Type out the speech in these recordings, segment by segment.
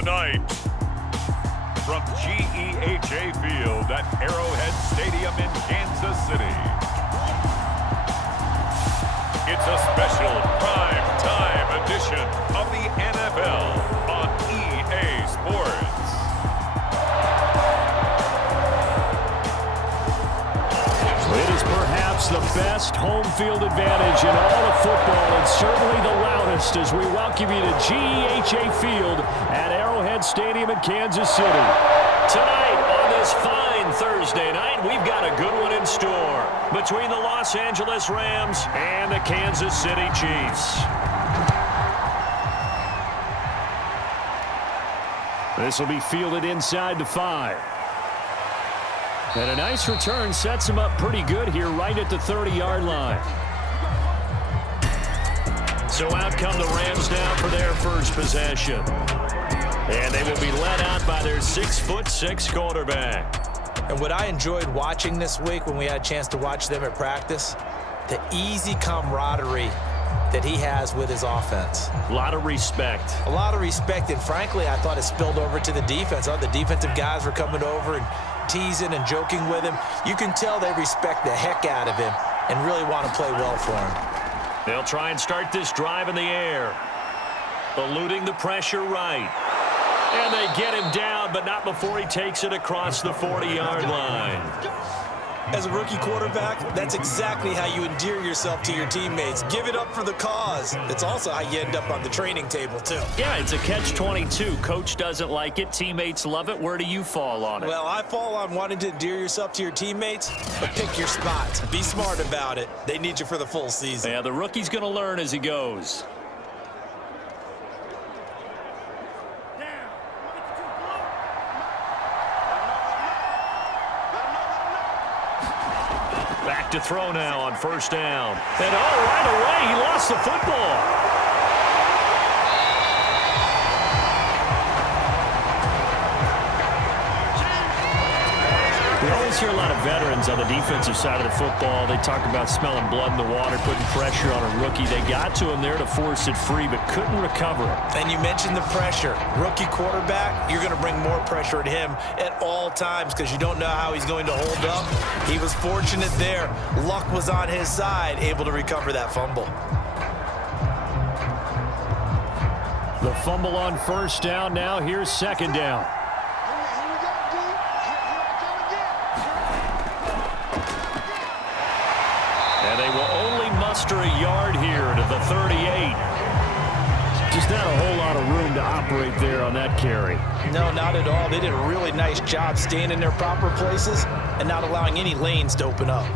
Tonight, from GEHA Field at Arrowhead Stadium in Kansas City, it's a special prime time edition of the NFL on EA Sports. It is perhaps the best home field advantage in all of football, and certainly the loudest, as we welcome you to GEHA Field at Arrowhead Stadium in Kansas City. Tonight, on this fine Thursday night, we've got a good one in store between the Los Angeles Rams and the Kansas City Chiefs. This will be fielded inside the 5. And a nice return sets him up pretty good here right at the 30-yard line. So out come the Rams now for their first possession. And they will be led out by their 6'6" quarterback. And what I enjoyed watching this week when we had a chance to watch them at practice, the easy camaraderie that he has with his offense. A lot of respect. A lot of respect, and frankly, I thought it spilled over to the defense. The defensive guys were coming over and teasing and joking with him. You can tell they respect the heck out of him and really want to play well for him. They'll try and start this drive in the air. Eluding the pressure right. And they get him down, but not before he takes it across the 40-yard line. As a rookie quarterback, that's exactly how you endear yourself to your teammates. Give it up for the cause. It's also how you end up on the training table, too. Yeah, it's a catch-22. Coach doesn't like it. Teammates love it. Where do you fall on it? Well, I fall on wanting to endear yourself to your teammates, but pick your spots. Be smart about it. They need you for the full season. Yeah, the rookie's going to learn as he goes. Back to throw now on first down. And right away, he lost the football. We always hear a lot of veterans on the defensive side of the football. They talk about smelling blood in the water, putting pressure on a rookie. They got to him there to force it free, but couldn't recover it. And you mentioned the pressure. Rookie quarterback, you're going to bring more pressure at him at all times because you don't know how he's going to hold up. He was fortunate there. Luck was on his side, able to recover that fumble. The fumble on first down. Now here's second down. And they will only muster a yard here to the 38. Just not a whole lot of room to operate there on that carry. No, not at all. They did a really nice job staying in their proper places and not allowing any lanes to open up.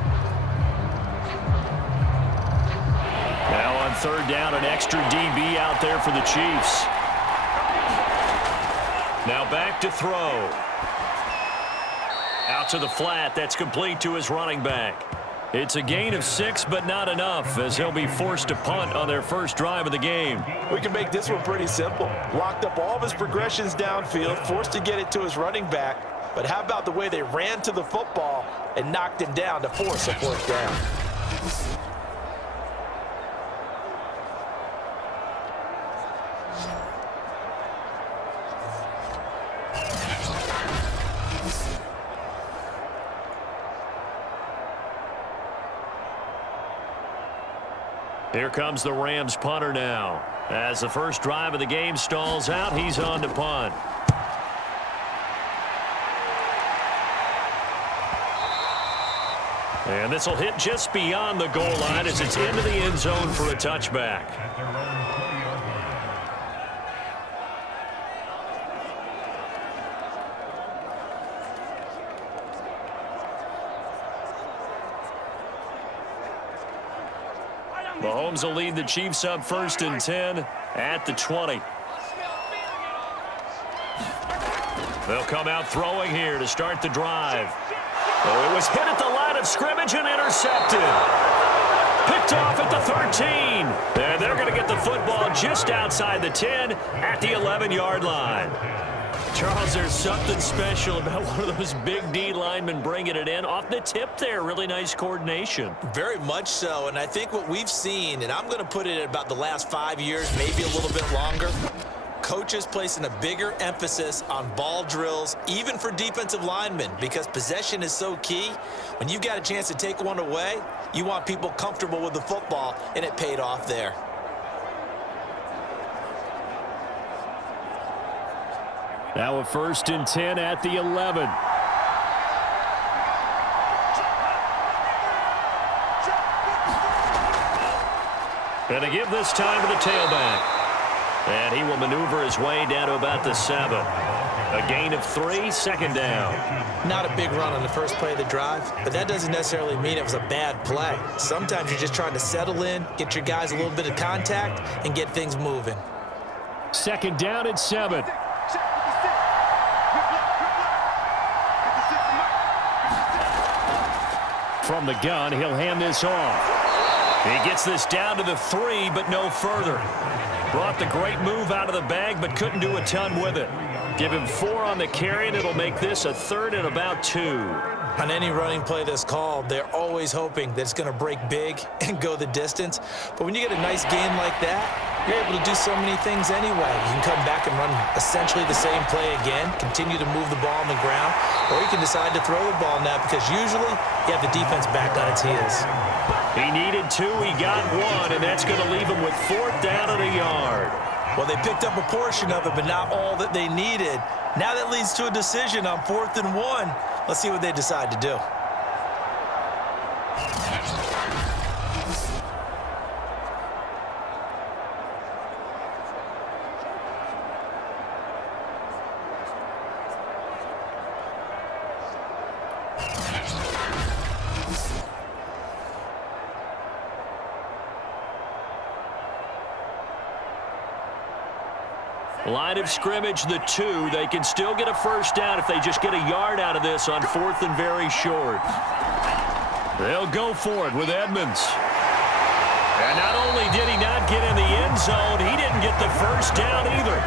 Now on third down, an extra DB out there for the Chiefs. Now back to throw. Out to the flat. That's complete to his running back. It's a gain of 6, but not enough, as he'll be forced to punt on their first drive of the game. We can make this one pretty simple. Locked up all of his progressions downfield, forced to get it to his running back. But how about the way they ran to the football and knocked him down to force a fourth down? Here comes the Rams punter now. As the first drive of the game stalls out, he's on to punt. And this will hit just beyond the goal line as it's into the end zone for a touchback. Mahomes will lead the Chiefs up 1st and 10 at the 20. They'll come out throwing here to start the drive. Oh, it was hit at the line of scrimmage and intercepted. Picked off at the 13. And they're going to get the football just outside the 10 at the 11-yard line. Charles, there's something special about one of those big D linemen bringing it in off the tip there. Really nice coordination. Very much so, and I think what we've seen, and I'm going to put it at about the last 5 years, maybe a little bit longer, coaches placing a bigger emphasis on ball drills, even for defensive linemen, because possession is so key. When you got a chance to take one away, you want people comfortable with the football, and it paid off there. Now a 1st and 10 at the 11. Going to give this time to the tailback. And he will maneuver his way down to about the 7. A gain of 3, 2nd down. Not a big run on the first play of the drive, but that doesn't necessarily mean it was a bad play. Sometimes you're just trying to settle in, get your guys a little bit of contact, and get things moving. 2nd down and 7. From the gun, he'll hand this off. He gets this down to the 3, but no further. Brought the great move out of the bag, but couldn't do a ton with it. Give him 4 on the carry, and it'll make this a 3rd and about 2. On any running play that's called, they're always hoping that it's going to break big and go the distance. But when you get a nice gain like that, you're able to do so many things anyway. You can come back and run essentially the same play again, continue to move the ball on the ground, or you can decide to throw the ball now because usually you have the defense back on its heels. He needed 2, he got 1, and that's going to leave him with 4th down and a yard. Well, they picked up a portion of it, but not all that they needed. Now that leads to a decision on 4th and 1. Let's see what they decide to do. Line of scrimmage, the 2. They can still get a 1st down if they just get a yard out of this on 4th and very short. They'll go for it with Edmonds. And not only did he not get in the end zone, he didn't get the 1st down either.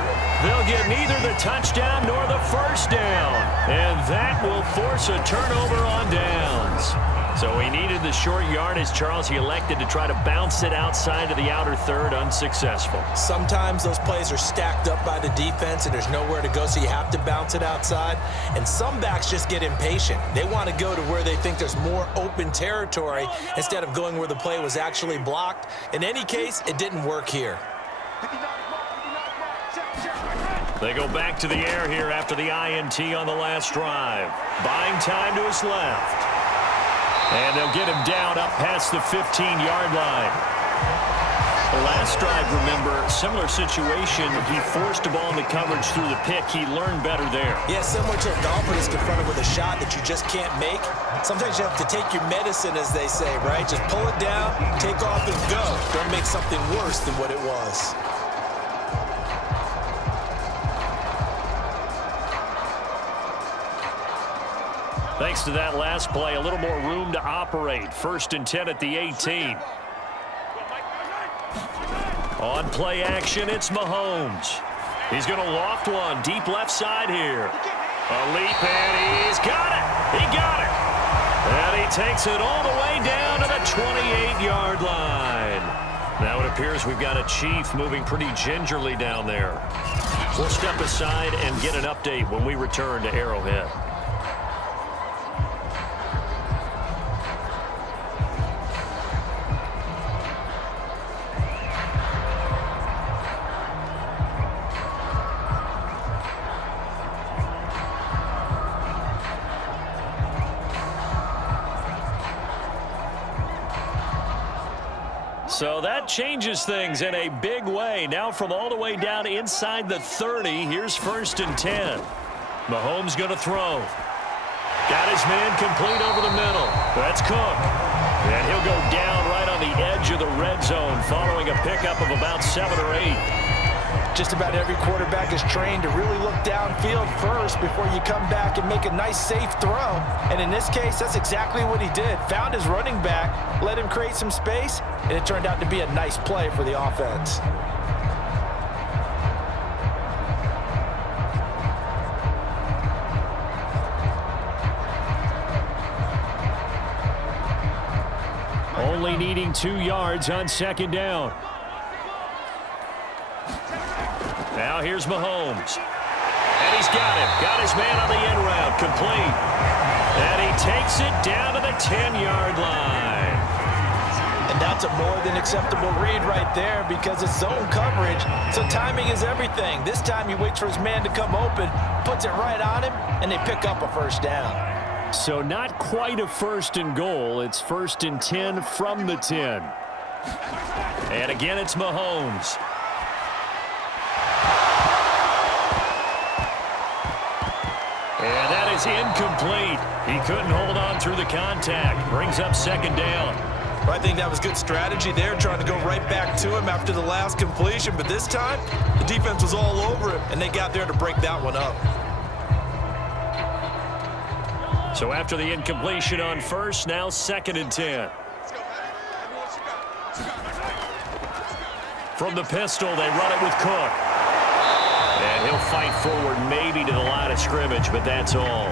They'll get neither the touchdown nor the 1st down. And that will force a turnover on downs. So he needed the short yardage, Charles. He elected to try to bounce it outside of the outer 3rd, unsuccessful. Sometimes those plays are stacked up by the defense and there's nowhere to go, so you have to bounce it outside. And some backs just get impatient. They want to go to where they think there's more open territory instead of going where the play was actually blocked. In any case, it didn't work here. They go back to the air here after the INT on the last drive. Buying time to his left. And they'll get him down up past the 15-yard line. The last drive, remember, similar situation. He forced a ball in the coverage through the pick. He learned better there. Yeah, similar to a golfer that's confronted with a shot that you just can't make. Sometimes you have to take your medicine, as they say, right? Just pull it down, take off, and go. Don't make something worse than what it was. Thanks to that last play, a little more room to operate. 1st and 10 at the 18. On play action, it's Mahomes. He's going to loft one deep left side here. A leap, and he's got it. He got it. And he takes it all the way down to the 28-yard line. Now it appears we've got a Chief moving pretty gingerly down there. We'll step aside and get an update when we return to Arrowhead. So that changes things in a big way. Now from all the way down inside the 30, here's 1st and 10. Mahomes going to throw. Got his man complete over the middle. That's Cook. And he'll go down right on the edge of the red zone following a pickup of about 7 or 8. Just about every quarterback is trained to really look downfield first before you come back and make a nice, safe throw. And in this case, that's exactly what he did. Found his running back, let him create some space, and it turned out to be a nice play for the offense. Only needing 2 yards on 2nd down. Now here's Mahomes. And he's got him. Got his man on the end route. Complete. And he takes it down to the 10-yard line. And that's a more than acceptable read right there because it's zone coverage, so timing is everything. This time he waits for his man to come open, puts it right on him, and they pick up a first down. So not quite a 1st and goal. It's 1st and 10 from the 10. And again, it's Mahomes. And that is incomplete. He couldn't hold on through the contact. Brings up 2nd down. I think that was good strategy there, trying to go right back to him after the last completion. But this time, the defense was all over him, and they got there to break that one up. So after the incompletion on 1st, now 2nd and 10. From the pistol, they run it with Cook. And he'll fight forward maybe to the line of scrimmage, but that's all.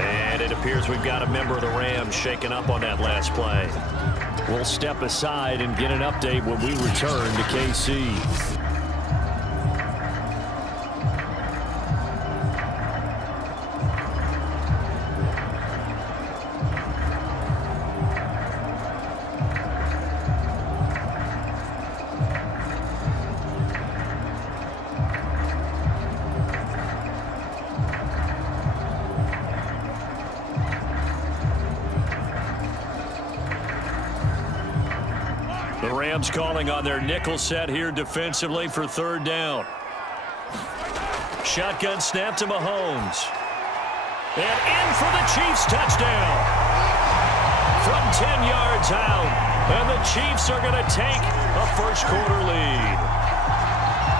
And it appears we've got a member of the Rams shaken up on that last play. We'll step aside and get an update when we return to KC. The Rams calling on their nickel set here defensively for 3rd down. Shotgun snap to Mahomes. And in for the Chiefs touchdown. From 10 yards out. And the Chiefs are going to take a 1st quarter lead.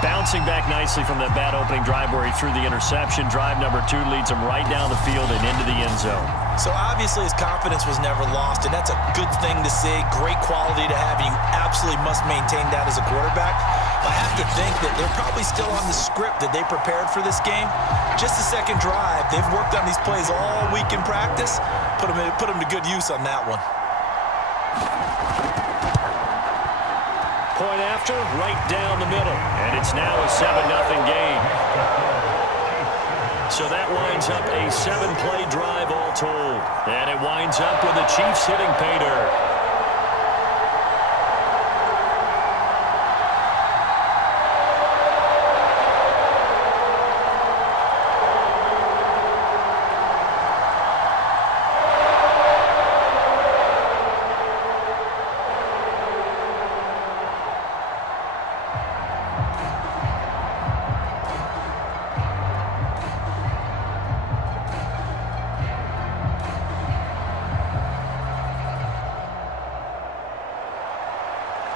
Bouncing back nicely from that bad opening drive where he threw the interception. Drive number 2 leads him right down the field and into the end zone. So obviously his confidence was never lost, and that's a good thing to see. Great quality to have, and you absolutely must maintain that as a quarterback. I have to think that they're probably still on the script that they prepared for this game. Just the 2nd drive. They've worked on these plays all week in practice. Put them to good use on that one. Point after, right down the middle. And it's now a 7-0 game. So that winds up a 7-play drive all told. And it winds up with the Chiefs hitting pay dirt.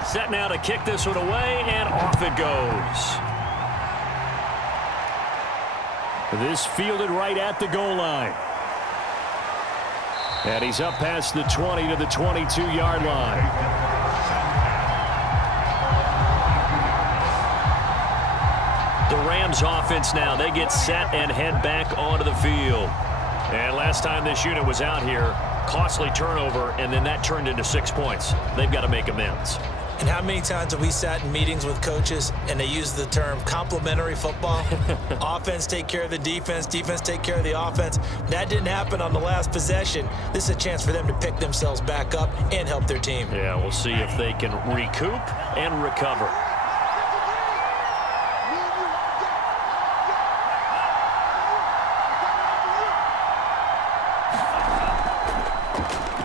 Set now to kick this one away, and off it goes. This fielded right at the goal line. And he's up past the 20 to the 22-yard line. The Rams offense now, they get set and head back onto the field. And last time this unit was out here, costly turnover, and then that turned into 6 points. They've got to make amends. And how many times have we sat in meetings with coaches and they use the term complementary football? Offense take care of the defense, defense take care of the offense. That didn't happen on the last possession. This is a chance for them to pick themselves back up and help their team. Yeah, we'll see if they can recoup and recover.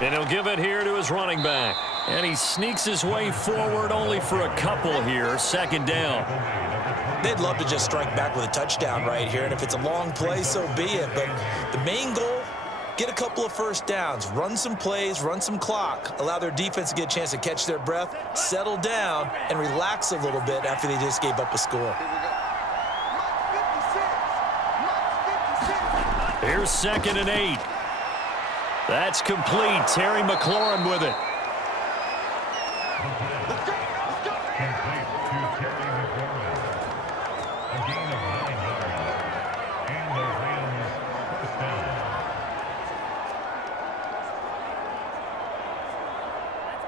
And he'll give it here to his running back. And he sneaks his way forward only for a couple here. 2nd down. They'd love to just strike back with a touchdown right here. And if it's a long play, so be it. But the main goal, get a couple of first downs. Run some plays, run some clock. Allow their defense to get a chance to catch their breath, settle down, and relax a little bit after they just gave up a score. Here's 2nd and 8. That's complete. Terry McLaurin with it.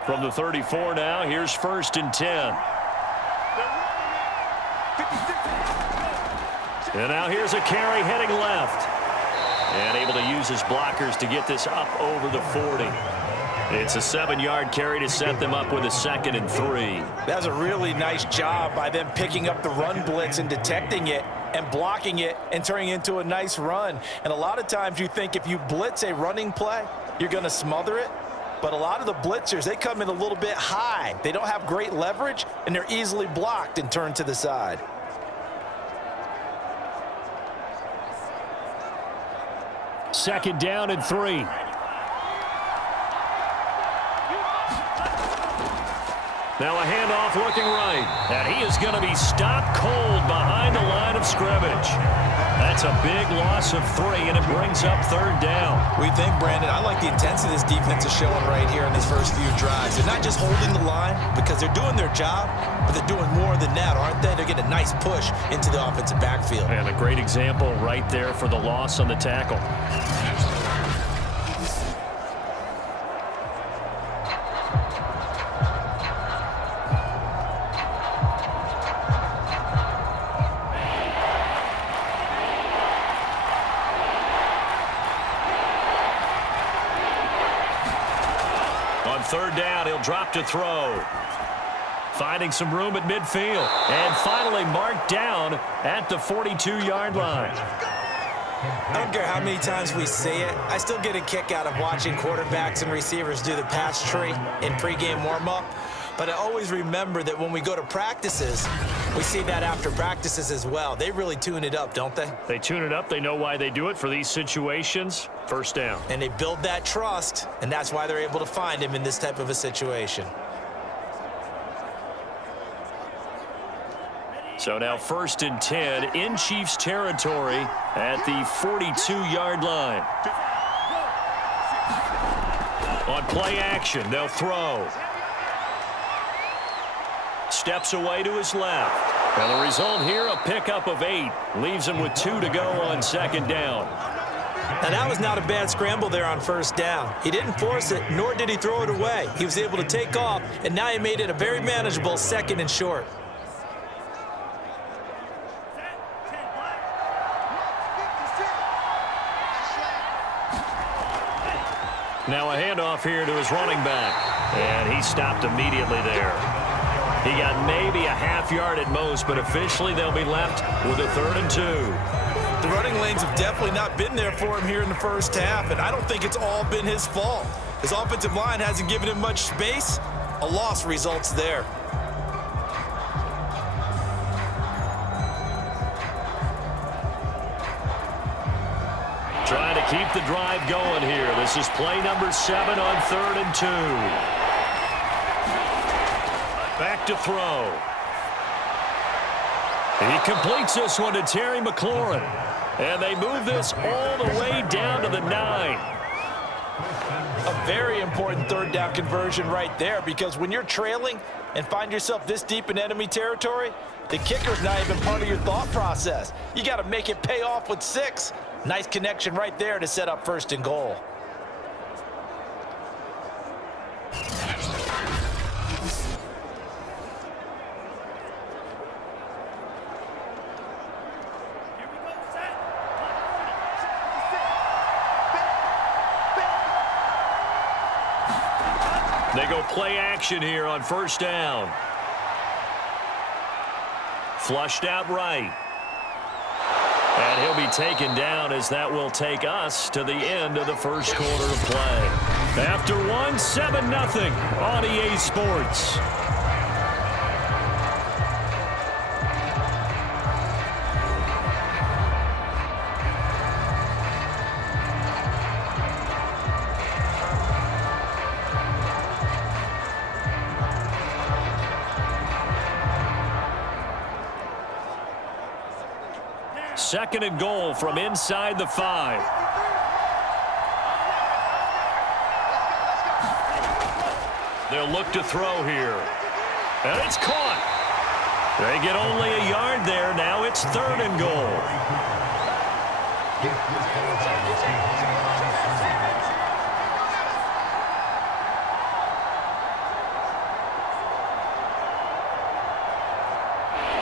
From the 34 now, here's 1st and 10. And now here's a carry heading left. And able to use his blockers to get this up over the 40. It's a 7-yard carry to set them up with a 2nd and 3. That's a really nice job by them picking up the run blitz and detecting it and blocking it and turning it into a nice run. And a lot of times you think if you blitz a running play, you're going to smother it. But a lot of the blitzers, they come in a little bit high. They don't have great leverage, and they're easily blocked and turned to the side. Second down and 3. Now a handoff looking right. And he is going to be stopped cold behind the line of scrimmage. That's a big loss of 3, and it brings up 3rd down. We think, Brandon, I like the intensity this defense is showing right here in these first few drives. They're not just holding the line because they're doing their job, but they're doing more than that, aren't they? They're getting a nice push into the offensive backfield. And a great example right there for the loss on the tackle. On 3rd down, he'll drop to throw. Finding some room at midfield. And finally marked down at the 42-yard line. I don't care how many times we see it. I still get a kick out of watching quarterbacks and receivers do the pass tree in pregame warm-up. But I always remember that when we go to practices, we see that after practices as well. They really tune it up, don't they? They tune it up. They know why they do it for these situations. 1st down. And they build that trust, and that's why they're able to find him in this type of a situation. So now 1st and 10 in Chiefs territory at the 42-yard line. On play action, they'll throw. Steps away to his left. And the result here, a pickup of 8. Leaves him with 2 to go on 2nd down. Now, that was not a bad scramble there on 1st down. He didn't force it, nor did he throw it away. He was able to take off, and now he made it a very manageable 2nd and short. Now a handoff here to his running back. And he stopped immediately there. He got maybe a half yard at most, but officially they'll be left with a 3rd and 2. The running lanes have definitely not been there for him here in the 1st half, and I don't think it's all been his fault. His offensive line hasn't given him much space. A loss results there. Trying to keep the drive going here. This is play number 7 on 3rd and 2. Back to throw. He completes this one to Terry McLaurin. And they move this all the way down to the 9. A very important 3rd down conversion right there, because when you're trailing and find yourself this deep in enemy territory, the kicker's not even part of your thought process. You got to make it pay off with 6. Nice connection right there to set up 1st and goal. They go play action here on 1st down. Flushed out right. And he'll be taken down as that will take us to the end of the 1st quarter of play. After 7-0 on EA Sports. Second and goal from inside the 5. They'll look to throw here. And it's caught. They get only a yard there. Now it's 3rd and goal.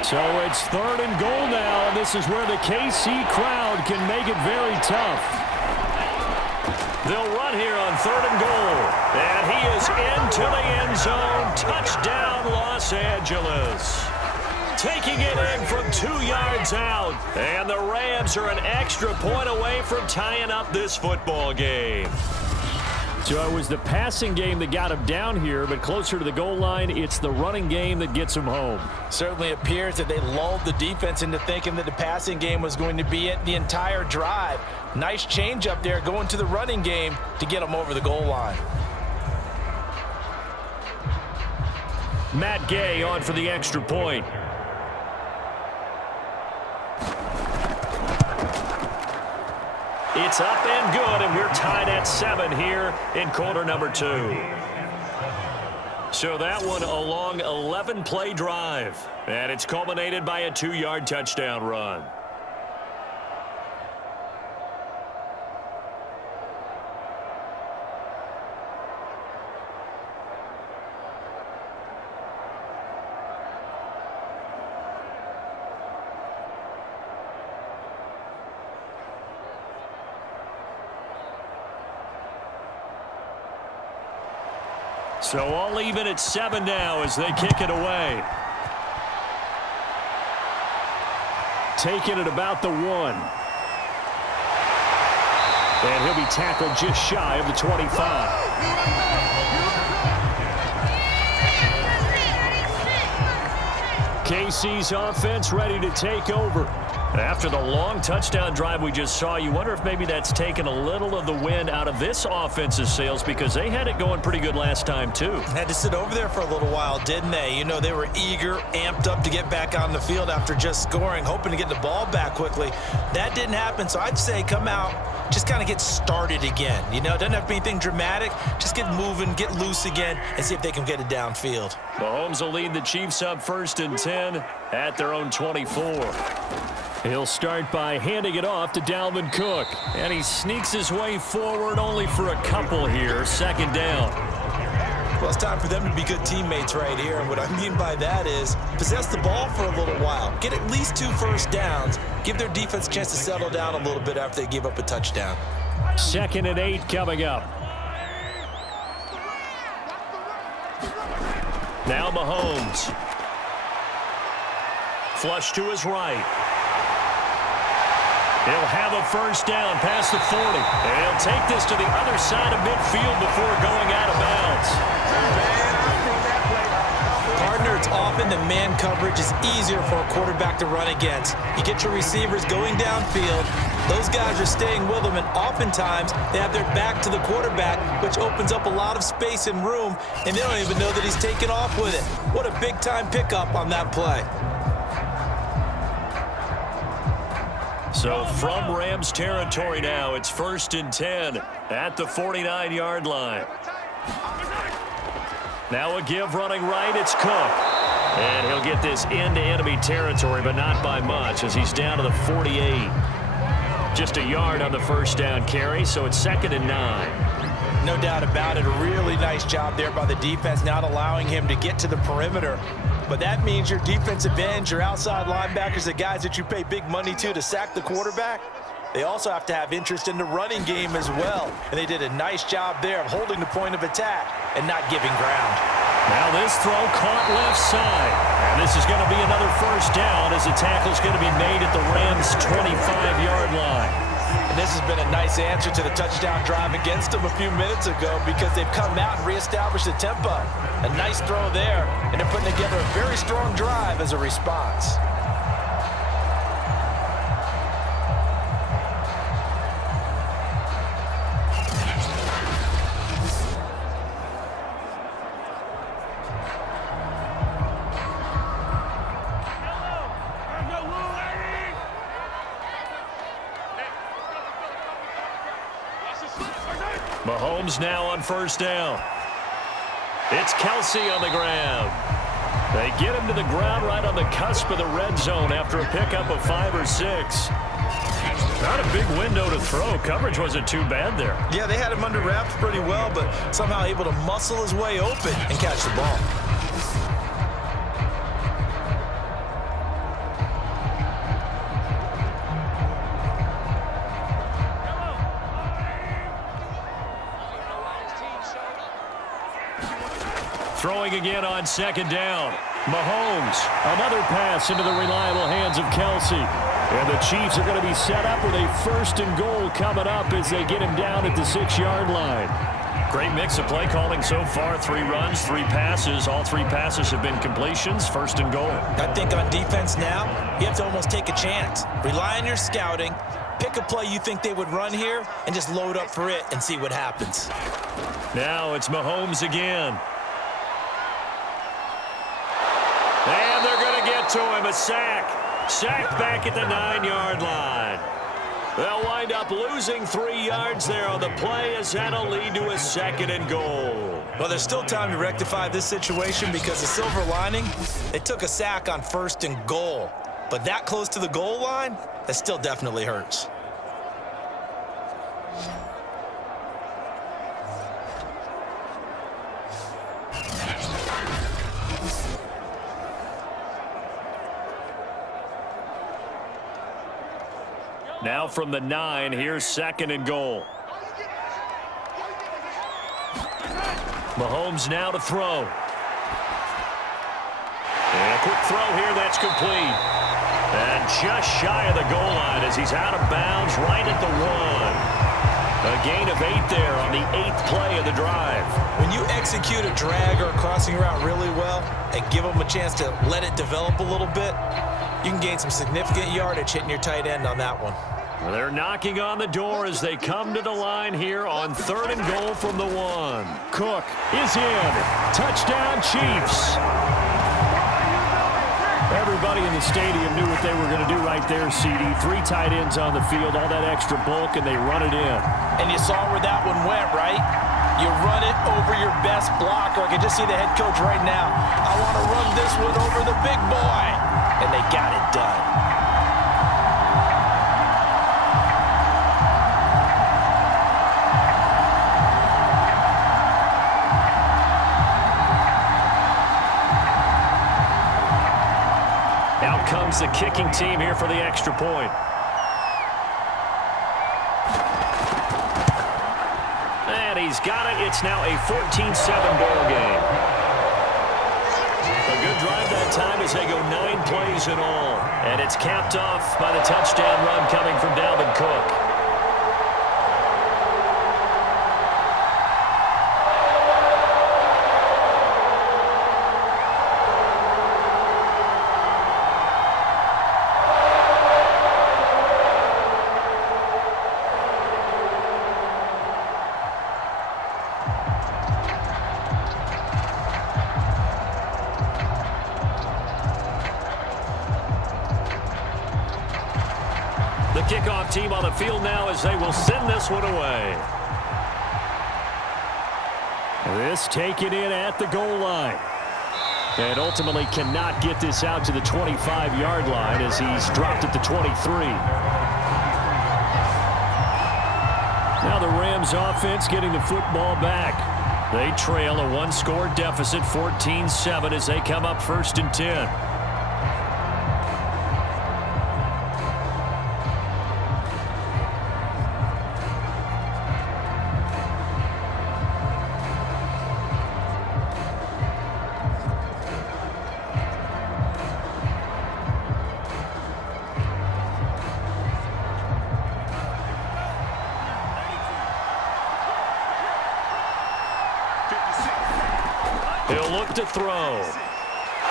So it's 3rd and goal now, and this is where the KC crowd can make it very tough. They'll run here on 3rd and goal. And he is into the end zone. Touchdown, Los Angeles. Taking it in from 2 yards out. And the Rams are an extra point away from tying up this football game. So it was the passing game that got him down here, but closer to the goal line, it's the running game that gets him home. Certainly appears that they lulled the defense into thinking that the passing game was going to be it the entire drive. Nice change up there going to the running game to get him over the goal line. Matt Gay on for the extra point. It's up and good, and we're tied at 7 here in quarter number 2. So that one a long 11-play drive, and it's culminated by a 2-yard touchdown run. So all even at 7 now as they kick it away. Taking it about the 1. And he'll be tackled just shy of the 25. KC's offense ready to take over. After the long touchdown drive we just saw, you wonder if maybe that's taken a little of the wind out of this offense's sails because they had it going pretty good last time, too. Had to sit over there for a little while, didn't they? You know, they were eager, amped up to get back on the field after just scoring, hoping to get the ball back quickly. That didn't happen, so I'd say come out, just kind of get started again. You know, it doesn't have to be anything dramatic. Just get moving, get loose again, and see if they can get it downfield. Mahomes will lead the Chiefs up 1st and 10 at their own 24. He'll start by handing it off to Dalvin Cook. And he sneaks his way forward only for a couple here. 2nd down. Well, it's time for them to be good teammates right here. And what I mean by that is possess the ball for a little while. Get at least 2 first downs. Give their defense a chance to settle down a little bit after they give up a touchdown. 2nd and 8 coming up. Now Mahomes. Flush to his right. He'll have a first down past the 40. And he'll take this to the other side of midfield before going out of bounds. Partner, it's often that man coverage is easier for a quarterback to run against. You get your receivers going downfield. Those guys are staying with them, and oftentimes they have their back to the quarterback, which opens up a lot of space and room, and they don't even know that he's taken off with it. What a big-time pickup on that play. So from Rams territory now, it's 1st and 10 at the 49-yard line. Now a give running right, it's Cook. And he'll get this into enemy territory, but not by much as he's down to the 48. Just a yard on the first down carry, so it's 2nd and 9. No doubt about it. A really nice job there by the defense, not allowing him to get to the perimeter. But that means your defensive ends, your outside linebackers, the guys that you pay big money to sack the quarterback, they also have to have interest in the running game as well. And they did a nice job there of holding the point of attack and not giving ground. Now this throw caught left side. And this is going to be another first down as the tackle's going to be made at the Rams' 25-yard line. And this has been a nice answer to the touchdown drive against them a few minutes ago because they've come out and reestablished the tempo. A nice throw there, and they're putting together a very strong drive as a response. Mahomes now on first down. It's Kelsey on the ground. They get him to the ground right on the cusp of the red zone after a pickup of 5 or 6. Not a big window to throw. Coverage wasn't too bad there. Yeah, they had him under wraps pretty well, but somehow able to muscle his way open and catch the ball. Throwing again on second down. Mahomes, another pass into the reliable hands of Kelsey. And the Chiefs are going to be set up with a 1st and goal coming up as they get him down at the 6-yard line. Great mix of play calling so far. 3 runs, 3 passes. All 3 passes have been completions. 1st and goal. I think on defense now, you have to almost take a chance. Rely on your scouting. Pick a play you think they would run here and just load up for it and see what happens. Now it's Mahomes again. And they're going to get to him. A sack. Sack back at the 9-yard line. They'll wind up losing 3 yards there on the play as that'll lead to a 2nd and goal. Well, there's still time to rectify this situation because the silver lining, they took a sack on 1st and goal. But that close to the goal line, that still definitely hurts. Now from the 9, here's 2nd and goal. Mahomes now to throw. And a quick throw here, that's complete. And just shy of the goal line as he's out of bounds right at the 1. A gain of 8 there on the 8th play of the drive. When you execute a drag or a crossing route really well and give them a chance to let it develop a little bit, you can gain some significant yardage hitting your tight end on that one. They're knocking on the door as they come to the line here on 3rd and goal from the 1. Cook is in. Touchdown, Chiefs. Everybody in the stadium knew what they were going to do right there, CD. 3 tight ends on the field, all that extra bulk, and they run it in. And you saw where that one went, right? You run it over your best blocker. I can just see the head coach right now. I want to run this one over the big boy. And they got it done. Out comes the kicking team here for the extra point. And he's got it. It's now a 14-7 ball game. A good drive that time as they go 9 plays in all. And it's capped off by the touchdown run coming from Dalvin Cook. The kickoff team on the field now as they will send this one away. This taken in at the goal line. And ultimately cannot get this out to the 25-yard line as he's dropped at the 23. Now the Rams offense getting the football back. They trail a 1-score deficit, 14-7 as they come up 1st and 10. He'll look to throw.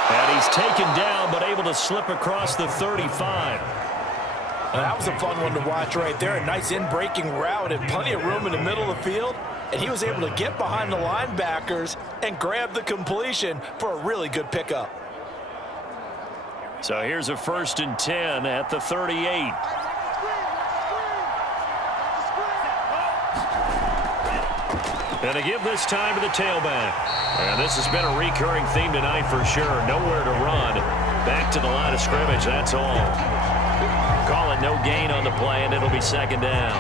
And he's taken down, but able to slip across the 35. That was a fun one to watch right there. A nice in-breaking route and plenty of room in the middle of the field. And he was able to get behind the linebackers and grab the completion for a really good pickup. So here's a 1st and 10 at the 38. And to give this time to the tailback. And this has been a recurring theme tonight for sure. Nowhere to run. Back to the line of scrimmage, that's all. Call it no gain on the play, and it'll be 2nd down.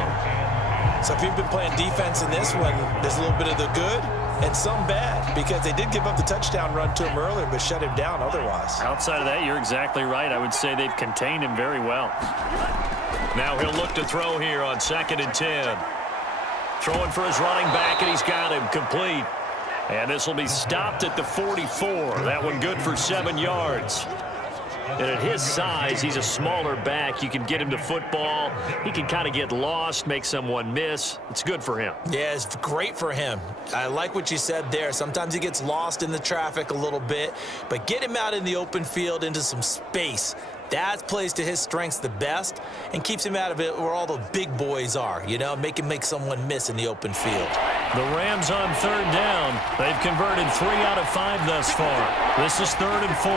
So if you've been playing defense in this one, there's a little bit of the good and some bad, because they did give up the touchdown run to him earlier, but shut him down otherwise. Outside of that, you're exactly right. I would say they've contained him very well. Now he'll look to throw here on 2nd and 10. Throwing for his running back, and he's got him complete. And this will be stopped at the 44. That one good for 7 yards. And at his size, he's a smaller back. You can get him to football. He can kind of get lost, make someone miss. It's good for him. Yeah, it's great for him. I like what you said there. Sometimes he gets lost in the traffic a little bit, but get him out in the open field into some space. That plays to his strengths the best and keeps him out of it where all the big boys are, you know, make someone miss in the open field. The Rams on 3rd down. They've converted 3 out of 5 thus far. This is 3rd and 4.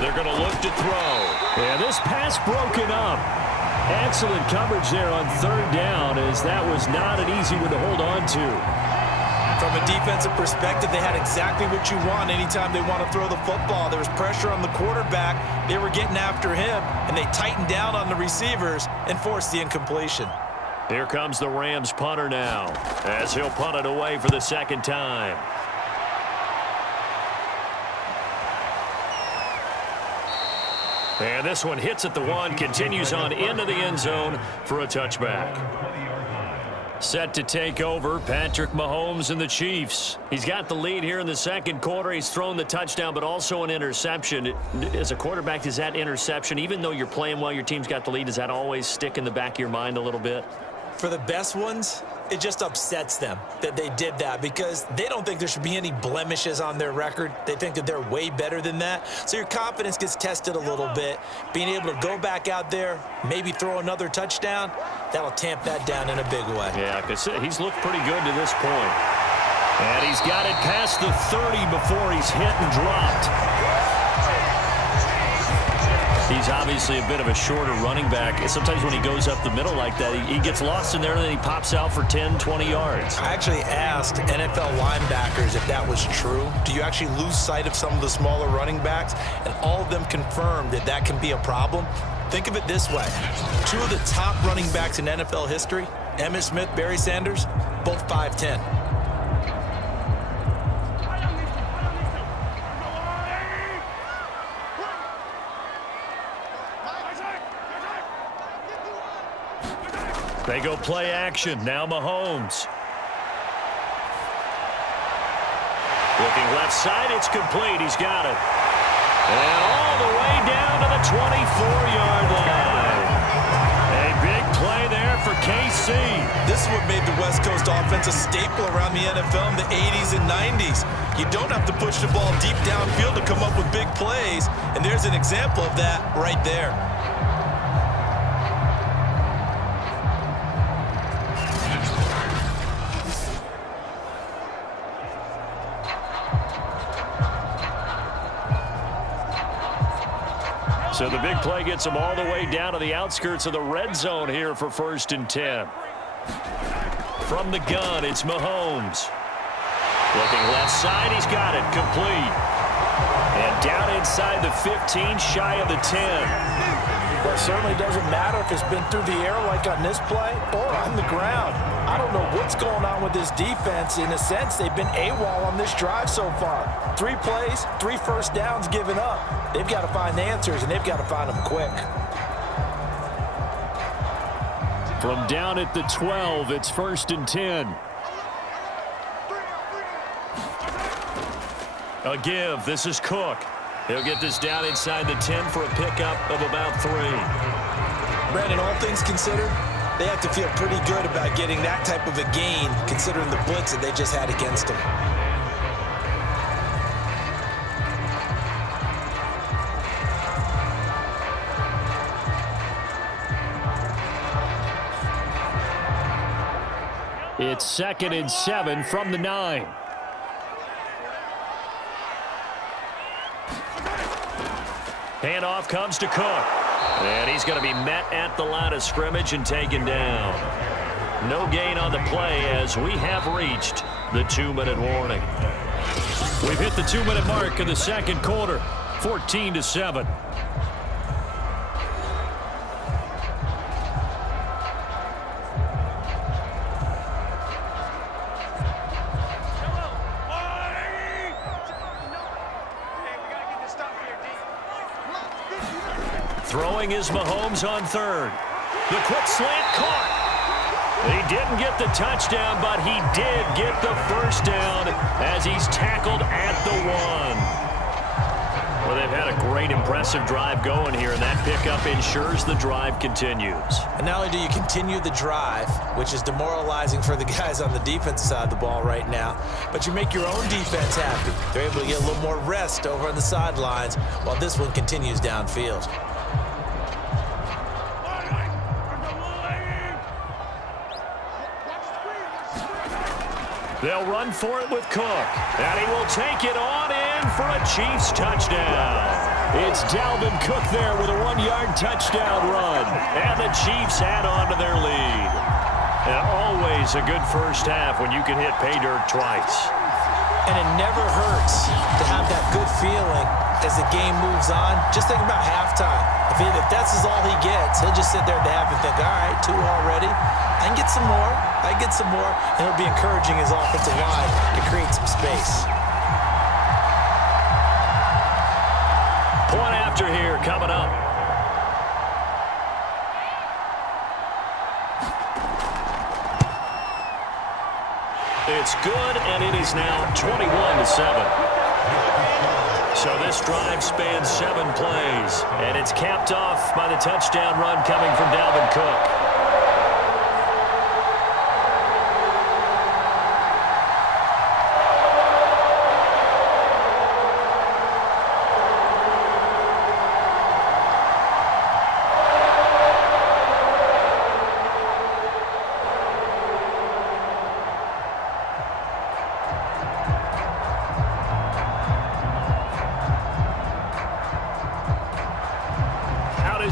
They're going to look to throw. And this pass broken up. Excellent coverage there on 3rd down, as that was not an easy one to hold on to. From a defensive perspective, they had exactly what you want anytime they want to throw the football. There was pressure on the quarterback. They were getting after him, and they tightened down on the receivers and forced the incompletion. Here comes the Rams punter now, as he'll punt it away for the 2nd time. And this one hits at the 1, continues on into the end zone for a touchback. Set to take over, Patrick Mahomes and the Chiefs. He's got the lead here in the 2nd quarter. He's thrown the touchdown, but also an interception. As a quarterback, does that interception, even though you're playing well, your team's got the lead, does that always stick in the back of your mind a little bit? For the best ones, it just upsets them that they did that because they don't think there should be any blemishes on their record. They think that they're way better than that. So your confidence gets tested a little bit. Being able to go back out there, maybe throw another touchdown, that'll tamp that down in a big way. Yeah, because he's looked pretty good to this point. And he's got it past the 30 before he's hit and dropped. He's obviously a bit of a shorter running back. Sometimes when he goes up the middle like that, he gets lost in there and then he pops out for 10, 20 yards. I actually asked NFL linebackers if that was true. Do you actually lose sight of some of the smaller running backs? And all of them confirmed that that can be a problem. Think of it this way. 2 of the top running backs in NFL history, Emmitt Smith, Barry Sanders, both 5'10". They go play action. Now Mahomes. Looking left side. It's complete. He's got it. And all the way down to the 24-yard line. A big play there for KC. This is what made the West Coast offense a staple around the NFL in the 80s and 90s. You don't have to push the ball deep downfield to come up with big plays. And there's an example of that right there. So the big play gets him all the way down to the outskirts of the red zone here for 1st and 10. From the gun, it's Mahomes. Looking left side, he's got it, complete. And down inside the 15, shy of the 10. Well, it certainly doesn't matter if it's been through the air like on this play or on the ground. I don't know what's going on with this defense. In a sense, they've been AWOL on this drive so far. 3 plays, 3 first downs given up. They've got to find answers, and they've got to find them quick. From down at the 12, it's 1st and 10. A give. This is Cook. He'll get this down inside the 10 for a pickup of about 3. Brandon, all things considered, they have to feel pretty good about getting that type of a gain, considering the blitz that they just had against them. It's 2nd and 7 from the 9. Handoff comes to Cook. And he's going to be met at the line of scrimmage and taken down. No gain on the play as we have reached the 2-minute warning. We've hit the 2-minute mark in the 2nd quarter, 14-7. Throwing is Mahomes on 3rd. The quick slant caught. He didn't get the touchdown, but he did get the first down as he's tackled at the 1. Well, they've had a great, impressive drive going here, and that pickup ensures the drive continues. And not only do you continue the drive, which is demoralizing for the guys on the defensive side of the ball right now, but you make your own defense happy. They're able to get a little more rest over on the sidelines while this one continues downfield. They'll run for it with Cook, and he will take it on in for a Chiefs touchdown. It's Dalvin Cook there with a 1-yard touchdown run, and the Chiefs add on to their lead. And always a good first half when you can hit pay dirt twice. And it never hurts to have that good feeling as the game moves on. Just think about halftime. If that's all he gets, he'll just sit there at the half and think, all right, 2 already. I can get some more. I get some more. And it'll be encouraging his offensive line to create some space. Point after here coming up. It's good, and it is now 21-7. So this drive spans 7 plays, and it's capped off by the touchdown run coming from Dalvin Cook.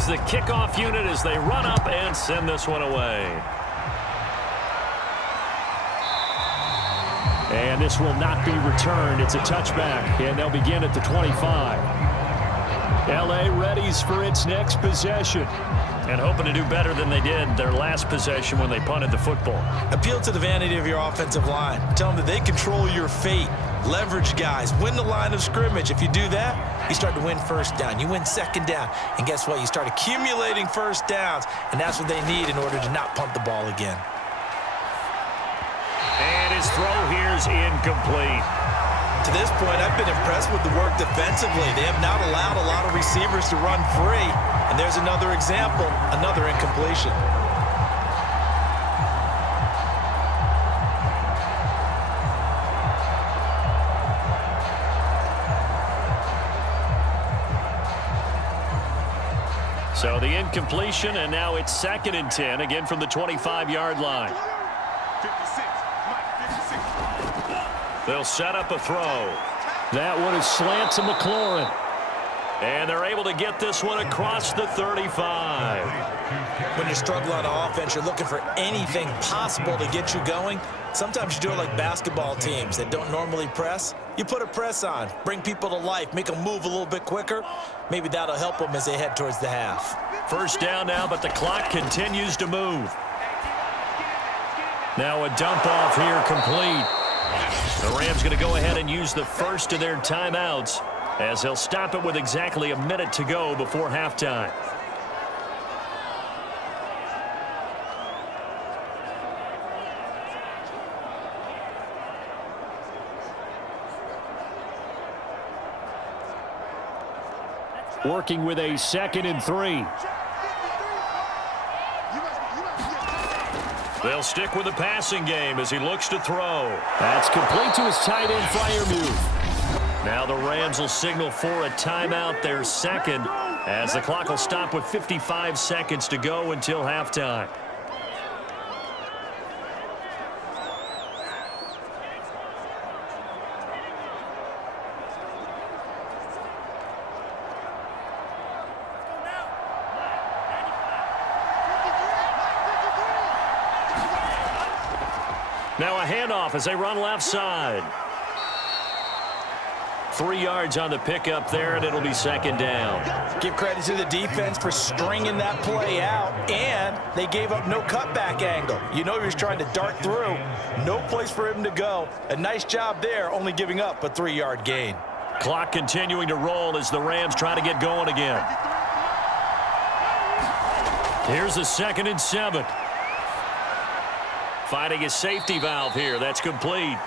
The kickoff unit as they run up and send this one away. And this will not be returned. It's a touchback, and they'll begin at the 25. L.A. readies for its next possession. And hoping to do better than they did their last possession when they punted the football. Appeal to the vanity of your offensive line. Tell them that they control your fate. Leverage guys. Win the line of scrimmage. If you do that, you start to win first down. You win second down. And guess what? You start accumulating first downs. And that's what they need in order to not punt the ball again. And his throw here is incomplete. To this point, I've been impressed with the work defensively. They have not allowed a lot of receivers to run free. And there's another example, another incompletion. So the incompletion, and now it's 2nd and 10, again from the 25-yard line. 56. They'll set up a throw. That one is slant to McLaurin. And they're able to get this one across the 35. When you struggle on offense, you're looking for anything possible to get you going. Sometimes you do it like basketball teams that don't normally press. You put a press on, bring people to life, make them move a little bit quicker. Maybe that'll help them as they head towards the half. First down now, but the clock continues to move. Now a dump off here complete. The Rams going to go ahead and use the first of their timeouts as they'll stop it with exactly a minute to go before halftime. Working with a 2nd and 3. They'll stick with the passing game as he looks to throw. That's complete to his tight end, Freiermuth. Now the Rams will signal for a timeout, their second, as the clock will stop with 55 seconds to go until halftime. Now a handoff as they run left side. 3 yards on the pickup there, and it'll be 2nd down. Give credit to the defense for stringing that play out, and they gave up no cutback angle. You know he was trying to dart through. No place for him to go. A nice job there, only giving up a 3-yard gain. Clock continuing to roll as the Rams try to get going again. Here's a 2nd and 7. finding his safety valve here. That's complete.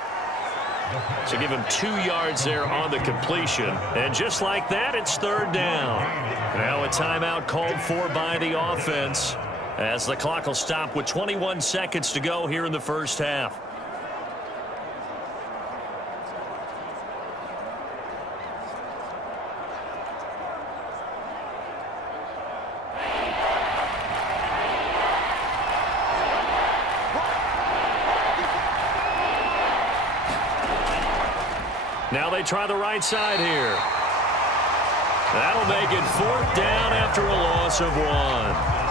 So give him 2 yards there on the completion. And just like that, it's third down. Now a timeout called for by the offense as the clock will stop with 21 seconds to go here in the first half. Now they try the right side here. That'll make it fourth down after a loss of 1.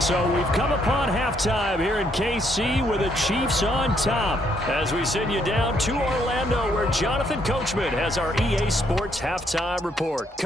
So we've come upon halftime here in KC with the Chiefs on top as we send you down to Orlando where Jonathan Coachman has our EA Sports halftime report.